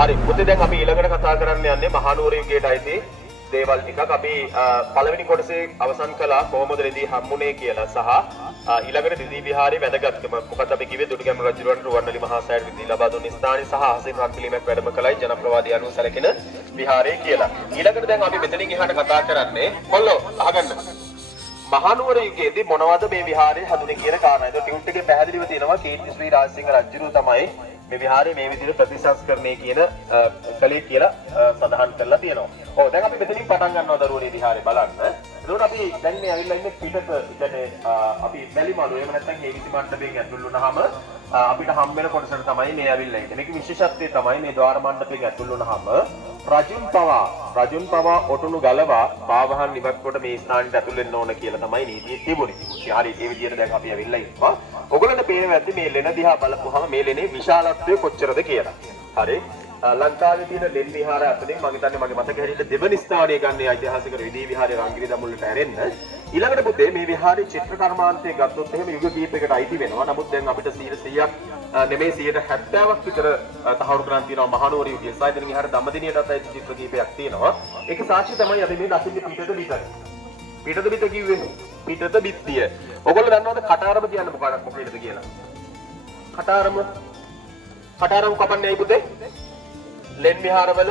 හරි පුතේ දැන් අපි ඊළඟට කතා කරන්න යන්නේ මහනුවර යුගයට අයිති දේවල් ටිකක් අපි පළවෙනි කොටසේ අවසන් කළා කොහොමද රෙදි හම්බුනේ කියලා සහ ඊළඟට රෙදි විහාරයේ වැදගත්කම මොකද අපි කිව්වේ දුටුගැමුණු රජුරවන්ට රුවන්වැලි මහා සෑයට රෙදි ලබා දුන්න ස්ථානය සහ අහසින් රන් පිළිමයක් වැඩම කළයි ජනප්‍රවාදී අනුව සැලකෙන විහාරය කියලා. ඊළඟට දැන් අපි මෙතනින් එහාට කතා කරන්නේ කොල්ලෝ අහගන්න. මහනුවර යුගයේදී මොනවද මේ විහාරය හැදුනේ කියන කාරණා. ඒක ටියුට් එකේ පැහැදිලිව තියෙනවා කීර්ති ශ්‍රී රාජසිංහ රජුරු තමයි මේ විහාරය මේ විදිහට ප්‍රතිසංස්කරණය කියන කලේ කියලා සඳහන් කරලා තියෙනවා. ඔව් දැන් අපි මෙතනින් පටන් ගන්නවා දරුවනේ විහාරය බලන්න. එතකොට අපි දැන් මේ ඇවිල්ලා ඉන්නේ පිටත කියන්නේ අපි වැලිමලු එහෙම නැත්නම් හේවිසි මණ්ඩපයෙන් ඇතුල් වුණාම අපිට හම් වෙන කොටසට තමයි මේ ඇවිල්ලා ඉන්නේ. මේකේ විශේෂත්වය තමයි මේ ద్వාර මණ්ඩපයෙන් ඇතුල් වුණාම රජුන් පවා ඔටුනු ගලවා පාවහන් ඉවත් කොට මේ ස්ථානෙට ඇතුල් වෙන්න ඕන කියලා තමයි නීතියේ තිබුණේ. හරි ඒ විදිහට දැන් අපි ඇවිල්ලා ඉන්නවා. ඔයගොල්ලන්ට පේනවා ඇද්දි මේ ලෙන දිහා බලපුවාම මේ ලෙනේ විශාලත්වය කොච්චරද කියලා. හරි ලංකාවේ තියෙන ලෙන් විහාර අතරින් මම හිතන්නේ මගේ මතක හැටියට දෙවනි ස්ථානය ගන්න ඓතිහාසික රෙදි විහාරය රංගිරි දමුල්ලට ඇරෙන්න. ඊළඟට පුතේ මේ විහාරයේ චිත්‍ර කර්මාන්තය ගත්තොත් එහෙම යුග කීපයකට අයිති වෙනවා. නමුත් දැන් අපිට 100ක් නෙමෙයි 70ක් විතර තහවුරු කරන් තියෙනවා මහනුවර යුගයේ. සායතන විහාර දඹදිනියටත් අයිති චිත්‍ර කීපයක් තියෙනවා. ඒකේ සාක්ෂි තමයි අපි මේ දසින්නේ පිටත විතර. පිටත පිට කිව්වේ පිටත බිත්තිය. ඔයගොල්ලෝ දන්නවද කටාරම කියන්නේ මොකක්ද කියලා? කටාරම කපන්නේ ඇයි පුතේ? ලෙන් විහාරවල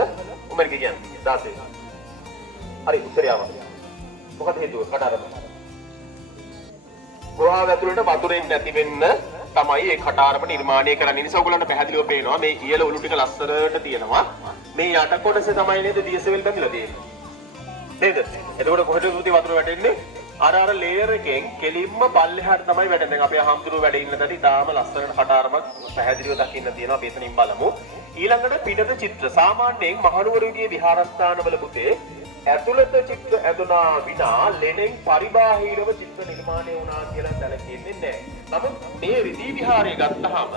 උමරික කියන්නේ 16. හරි උත්තරය ආවා. මොකද හේතුව කටාරම? ගුහාව ඇතුළට වතුරෙන් නැති වෙන්න තමයි මේ කටාරම නිර්මාණය කරන්නේ. නිසා ඔයගොල්ලන්ට පැහැදිලිව පේනවා මේ ඉහළ උළු ටික ලස්සනට තියෙනවා. මේ යට කොටසේ තමයි නේද දියසෙවල් බැඳලා තියෙන්නේ. නේද? එතකොට කොහෙටද උති වතුර වැටෙන්නේ? අර ලේයර් එකෙන් කෙලින්ම පල්ලෙහාට තමයි වැටෙන්නේ. දැන් අපේ හම්දුරු වැඩ ඉන්න තැන ඉතාලම ලස්සනට කටාරමක් පැහැදිලිව දකින්න තියෙනවා. අපි එතනින් බලමු. ඊළඟට පිටත චිත්‍ර. සාමාන්‍යයෙන් මහනුවර යුගයේ විහාරස්ථානවල පුතේ ඇතුළත චිත්‍ර ඇදුනා විනා ලෙනෙන් පරිබාහිරව චිත්‍ර නිර්මාණය වුණා කියලා දැනගන්නේ නැහැ. නමුත් මේ රිදී විහාරය ගත්තාම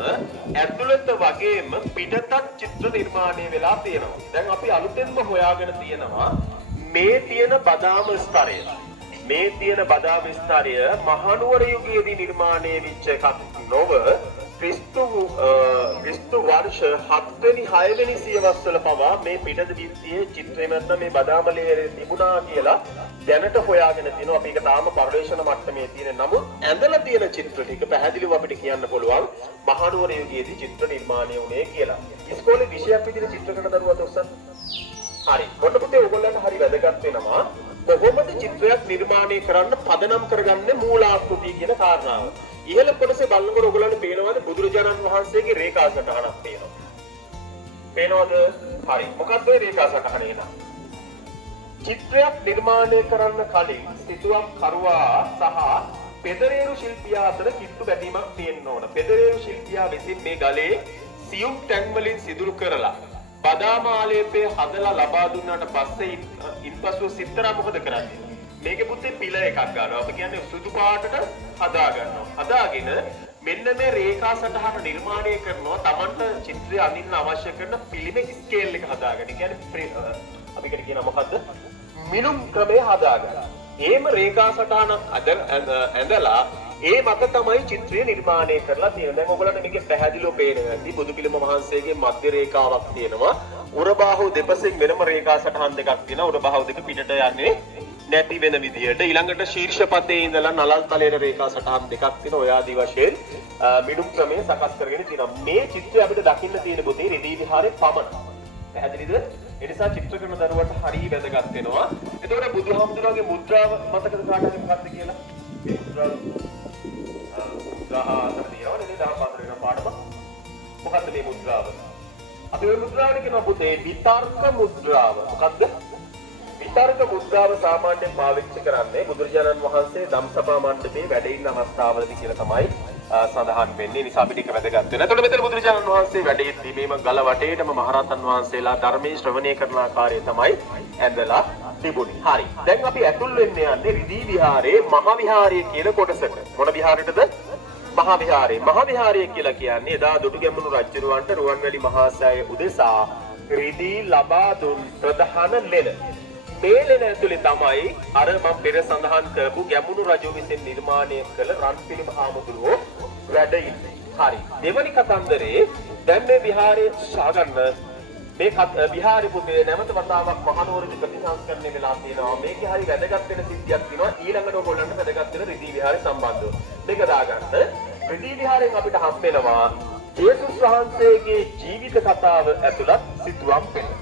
ඇතුළත වගේම පිටතත් චිත්‍ර නිර්මාණය වෙලා තියෙනවා. දැන් අපි අලුතෙන්ම හොයාගෙන තියෙනවා මේ තියෙන බදාම ස්තරය. මේ තියෙන බදාම ස්තරය මහනුවර යුගයේදී නිර්මාණය වෙච්ච එකක් නොව ක්‍රිස්තු වර්ෂ 7 වෙනි 6 වෙනි සියවස්වල පවා මේ පිටත බිත්තියේ චිත්‍රය නැත්නම් මේ බදාම ලේයරේ තිබුණා කියලා දැනට හොයාගෙන තිනවා. අපි ඒක තාම පරිශන මට්ටමේ තියෙන. නමුත් ඇඳලා තියෙන චිත්‍ර ටික පැහැදිලිව අපිට කියන්න පුළුවන් මහනුවර යුගයේදී චිත්‍ර නිර්මාණය වුණේ කියලා. ඉස්කෝලේ විෂයක් විදිහට චිත්‍ර කරන දරුවන්ට උසස්. හරි. මොන පුතේ ඕගොල්ලන්ට හරි වැදගත් වෙනවා. කොහොමද චිත්‍රයක් නිර්මාණය කරන්න පදනම් කරගන්නේ මූලාකෘතිය කියන කාරණාව. ඉහළ කොටසේ බලනකොට ඔයගොල්ලන්ට පේනවාද බුදුරජාණන් වහන්සේගේ රේඛා සටහනක් තියෙනවා. පේනවද? හරි. මොකක්ද මේ රේඛා සටහන එන? චිත්‍රයක් නිර්මාණය කරන්න කලින් සිතුවම් කරුවා සහ පෙදරේරු ශිල්පියා අතර කිට්ටු බැඳීමක් තියෙන්න ඕන. පෙදරේරු ශිල්පියා විසින් මේ ගලේ සියුම් ටැන් වලින් සිදුරු කරලා බදාම ආලේපය හදලා ලබා දුන්නාට පස්සේ ඉන්පසු සිත්තරා මොකද කරන්නේ? මේකේ පුතේ පිළ එකක් ගන්නවා. අපි කියන්නේ සුදු පාටට හදා ගන්නවා. හදාගෙන මෙන්න මේ රේඛා සටහන නිර්මාණය කරනවා. Tamanට චිත්‍රය අඳින්න අවශ්‍ය කරන පිළිමේ ස්කේල් එක හදාගන්න. කියන්නේ අපිට කියනවා මොකද්ද? මිනුම් ක්‍රමය හදාගන්න. එහෙම රේඛා සටහනක් ඇඳලා ඒ මත තමයි චිත්‍රය නිර්මාණය කරලා තියෙන්නේ. දැන් ඔයගොල්ලන්ට මේකේ පැහැදිලිව පේනවා. ඉතින් බුදු පිළිම වහන්සේගේ මධ්‍ය රේඛාවක් තියෙනවා. උරබාහුව දෙපසින් වෙනම රේඛා සටහන් දෙකක් තියෙනවා. උරබාහුව දෙක පිටට යන්නේ නැති වෙන විදිහට. ඊළඟට ශීර්ෂ පතේ ඉඳලා නලල් තලයේ රේඛා සටහන් දෙකක් තියෙනවා. ඔය ආදි වශයෙන් මිනුම් ක්‍රමය සකස් කරගෙන තියෙනවා. මේ චිත්‍රය අපිට දකින්න තියෙන පුතේ රිදී විහාරේ පමණයි. පැහැදිලිද? ඒ නිසා චිත්‍ර කරන දරුවන්ට හරිය වැදගත් වෙනවා. එතකොට බුදුහාමුදුරුවෝගේ මුද්‍රාව මතකද කාට හරි මොකක්ද කියලා? ඒ මුද්‍රාව අතර තියෙනවා නේද? දහම් පාඩම වෙන පාඩම. මොකක්ද මේ මුද්‍රාව? අපි මේ මුද්‍රාවට කියනවා පුතේ විතර්ක මුද්‍රාව. මොකක්ද? විතර්ක මුද්‍රාව සාමාන්‍යයෙන් පාවිච්චි කරන්නේ බුදුරජාණන් වහන්සේ ධම්සභා මණ්ඩපයේ වැඩ ඉන්න අවස්ථාවලදී කියලා තමයි සඳහන් වෙන්නේ. නිසා අපිට ඒක වැදගත් වෙනවා. එතකොට මෙතන බුදුරජාණන් වහන්සේ වැඩ ඉද්දී මේම ගල වටේටම මහරහතන් වහන්සේලා ධර්මයේ ශ්‍රවණය කරන ආකාරය තමයි ඇඳලා තිබුණේ. හරි. දැන් අපි ඇතුල් වෙන්න යන්නේ රිදී විහාරයේ මහ විහාරය කියන කොටසට. මොන විහාරයටද? මහ විහාරය. මහ විහාරය කියලා කියන්නේ එදා දුටුගැමුණු රජුරවන්ට රුවන්වැලි මහා සෑය උදෙසා රිදී ලබා දුන් ප්‍රධාන ලෙන. මේ ලෙන ඇතුලේ තමයි අර මම පෙර සඳහන් කරපු ගැමුණු රජු විසින් නිර්මාණය කළ රන්පිලිම හාමුදුරුවෝ වැඩ ඉන්නේ. හරි. දෙවනි කතන්දරේ දැන් මේ විහාරයේ ශාගන්න මේ විහාරේ පුතේ නැවත වතාවක් මහනුවරදී ප්‍රතිසංස්කරණය වෙලා තියෙනවා. මේකේ හරි වැදගත් වෙන සිද්ධියක් තියෙනවා. ඊළඟට ඔයගොල්ලන්ට වැදගත් වෙන රිදී විහාරය සම්බන්ධව. මේක දාගන්න. රිදී විහාරයෙන් අපිට හම්බ වෙනවා ජේසුස් වහන්සේගේ ජීවිත කතාව ඇතුළත් සිතුවම් පෙළ.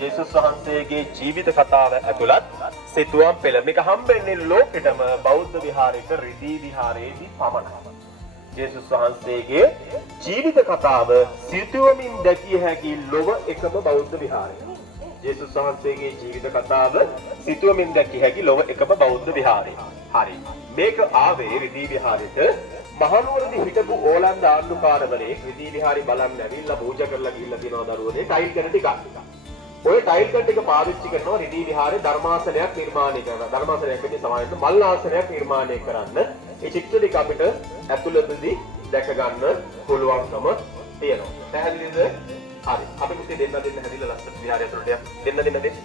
ජේසුස් වහන්සේගේ ජීවිත කතාව ඇතුළත් සිතුවම් පෙළ. මේක හම්බෙන්නේ ලෝකෙටම බෞද්ධ විහාරයක රිදී විහාරයේදී පමණයි. ජේසුස් වහන්සේගේ ජීවිත කතාව සිතුවමින් දැකිය හැකි ලොව එකම බෞද්ධ විහාරය. ජේසුස් වහන්සේගේ ජීවිත කතාව සිතුවමින් දැකිය හැකි ලොව එකම බෞද්ධ විහාරය. හරි. මේක ආවේ රිදී විහාරෙට මහනුවරදී හිටපු ඕලන්ද ආණ්ඩුකාරවරයෙක් රිදී විහාරي බලන්න ඇවිල්ලා පූජා කරලා ගිහිල්ලා තියෙනවා දරුවනේ ටයිල් කන ටිකක්. ඔය ටයිල් කන ටික පාවිච්චි කරනවා රිදී විහාරේ ධර්මාසනයක් නිර්මාණය කරනවා. ධර්මාසනයක් කියන්නේ සමාජයට මල් ආසනයක් නිර්මාණය කරන්න. ඒ චිත්‍ර ටික අපිට ඇතුළතදී දැක ගන්න පුළුවන්කම තියෙනවා. පැහැදිලිද? හරි. අපි මුත්තේ දෙන්න හැදිලා ලස්සන විහාරය ඇතුළට දෙන්න.